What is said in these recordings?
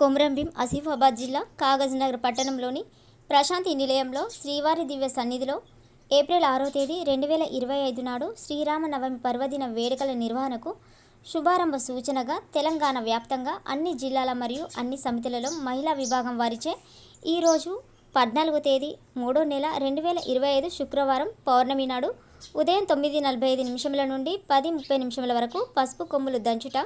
కొమురంభీం ఆసిఫాబాద్ జిల్లా కాగజ్నగర్ పట్టణంలోని ప్రశాంతి నిలయంలో శ్రీవారి దివ్య సన్నిధిలో ఏప్రిల్ 6వ తేదీ 2025 నాడు శ్రీరామనవమి పర్వదిన వేడుకల నిర్వహణకు శుభారంభ సూచనగా తెలంగాణ వ్యాప్తంగా అన్ని జిల్లాల మరియు అన్ని సమితులలో మహిళా విభాగం వారిచే ఈరోజు 14వ తేదీ 3వ నెల 2025 శుక్రవారం పౌర్ణమి నాడు ఉదయం 9:45 నుండి 10:30 వరకు పసుపు కొమ్ములు దంచుట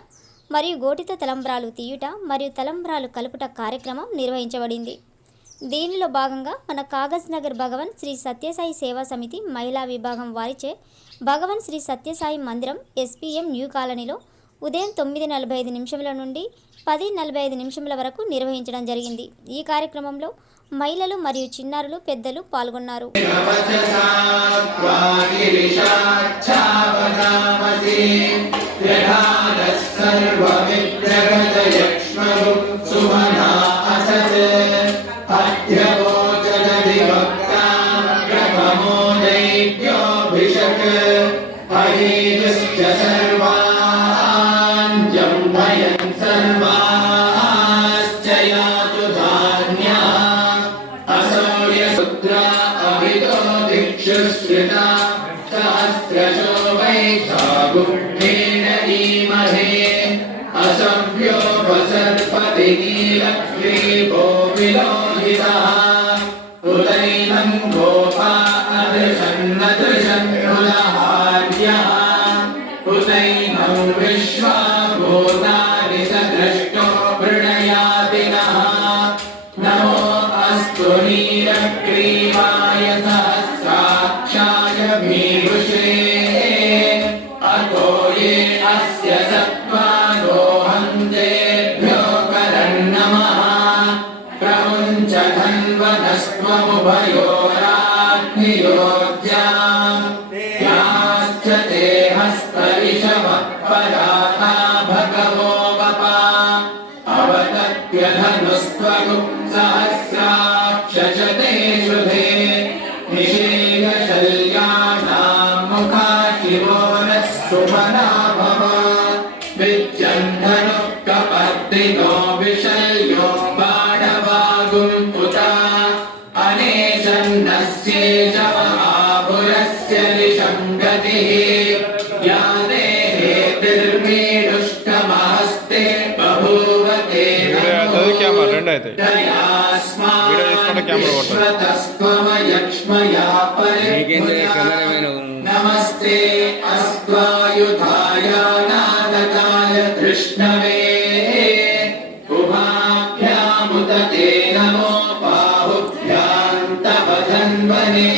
మరియు గోటితో తలంబ్రాలు తీయుట మరియు తలంబ్రాలు కలుపుట కార్యక్రమం నిర్వహించబడింది. దీనిలో భాగంగా మన కాగజ్నగర్ భగవాన్ శ్రీ సత్యసాయి సేవా సమితి మహిళా విభాగం వారిచే భగవాన్ శ్రీ సత్యసాయి మందిరం SPM న్యూ కాలనీలో ఉదయం 9:45 నుండి 10:45 వరకు నిర్వహించడం జరిగింది. ఈ కార్యక్రమంలో మహిళలు మరియు చిన్నారులు పెద్దలు పాల్గొన్నారు. नमो अस्तु नीलग्रीवाय सहस्राक्षाय भीरुषे अतो ये अस्य सत्त्वादो हन्तेभ्यो करन्नमः प्रमुञ्च धन्वनस्त्वमुभयोराग्नियोज्याम् याश्च ते हस्तरिषवः पराता भगवो वपा अवतत्यधनुस्त्वगुं सहस्राक्षशते शुभे निषेकशल्यानां मुखाशिवो नः सुमना भव विद्यन्धनुः कपर्दिनो विशल्यो बाणवागुं पुता अनेशन्नस्येषमहापुरस्य दिशं गतिः या देहेर्मीडुष्टमहस्ते बभूवते नमस्ते अस्त्वायुधाय नादकाय कृष्णवे उभाभ्यामुत ते नमो बाहुभ्यां तव धन्वने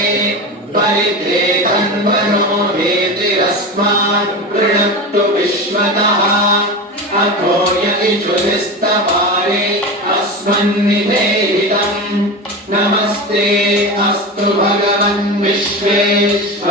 परिते धन्वनो हेतिरस्मात् पृणक्तु विश्वतः अथो य इषुलिस्तपारे अस्मन्निधेहितम् नमस्ते अस्तु भगवन् विश्वेश्वर